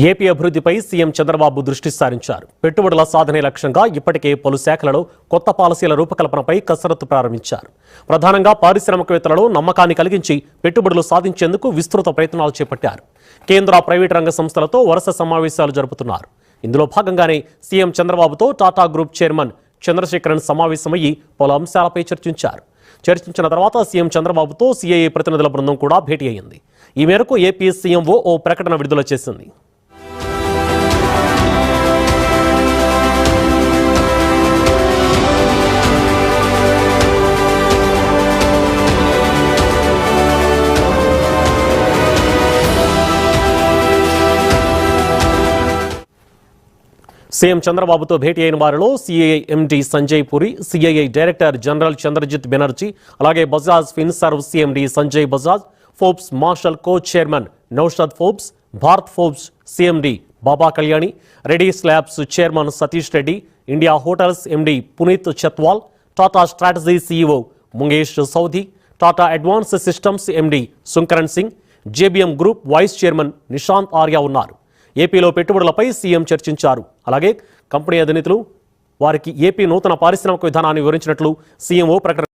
AP అభివృద్ధిపై CM Chandrababu దృష్టి సారించారు. పెట్టుబడుల సాధనే లక్ష్యంగా ఇప్పటికే పలు శాఖలలో కొత్త పాలసీల రూపకల్పనపై కసరత్తు ప్రారంభించారు. ప్రధానంగా పారిశ్రామికవేత్తలలో నమ్మకాన్ని కలిగించి పెట్టుబడులు సాధించేందుకు విస్తృత ప్రయత్నాలు చేపట్టారు. కేంద్ర ప్రైవేటు రంగ సంస్థలతో వరుస సమావేశాలు జరుపుతున్నారు. ఇందులో భాగంగానే సీఎం చంద్రబాబుతో టాటా గ్రూప్ చైర్మన్ చంద్రశేఖరన్ సమావేశమయ్యి పలు అంశాలపై చర్చించిన తర్వాత సీఎం చంద్రబాబుతో సీఐఏ ప్రతినిధుల బృందం కూడా భేటీ అయింది. ఈ మేరకు ఏపీ సీఎంఓ ఓ ప్రకటన విడుదల చేసింది. సీఎం చంద్రబాబుతో భేటీ అయిన వారిలో CII MD Sanjay Puri, CII director general Chandrajit Banerjee, అలాగే Bajaj Finserv CMD Sanjay Bajaj, Forbes Marshall co chairman Naushad Forbes, Bharat Forge CMD Baba Kalyani, Reddy's Labs chairman Satish Reddy, India Hotels MD Puneet Chatwal, Tata Strategy CEO Mungesh Saudi, Tata Advanced Systems MD Sukaran Singh, JBM Group vice chairman Nishant Arya ఉన్నారు. ఏపీలో పెట్టుబడులపై సీఎం చర్చించారు. అలాగే కంపెనీ అధినేతలు వారికి ఏపీ నూతన పారిశ్రామిక విధానాన్ని వివరించినట్లు సీఎంఓ ప్రకటన